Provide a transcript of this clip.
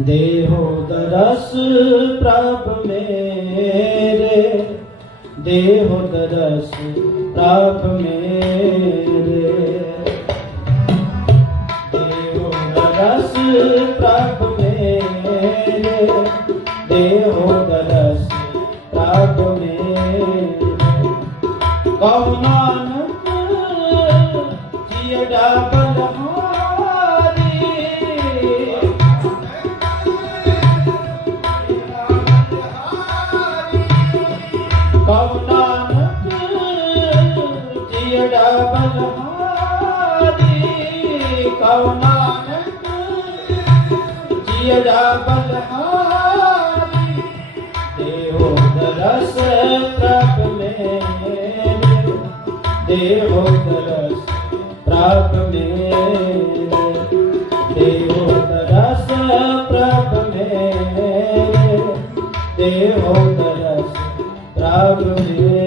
देहो दरस प्रभ मेरे, देहो दरस प्रभ मेरे, देहो दरस प्रभ मेरे, देहो दरस प्रभ मेरे। कहो नानक जियड़ा बलहारी, कहो नानक जियड़ा बलहारी, कहो नानक जियड़ा बलहारी। देहो दरस प्रभ मेरे, देहो दरस प्रभ मेरे, देहो दरस प्रभ मेरे, देहो दरस प्रभ मेरे।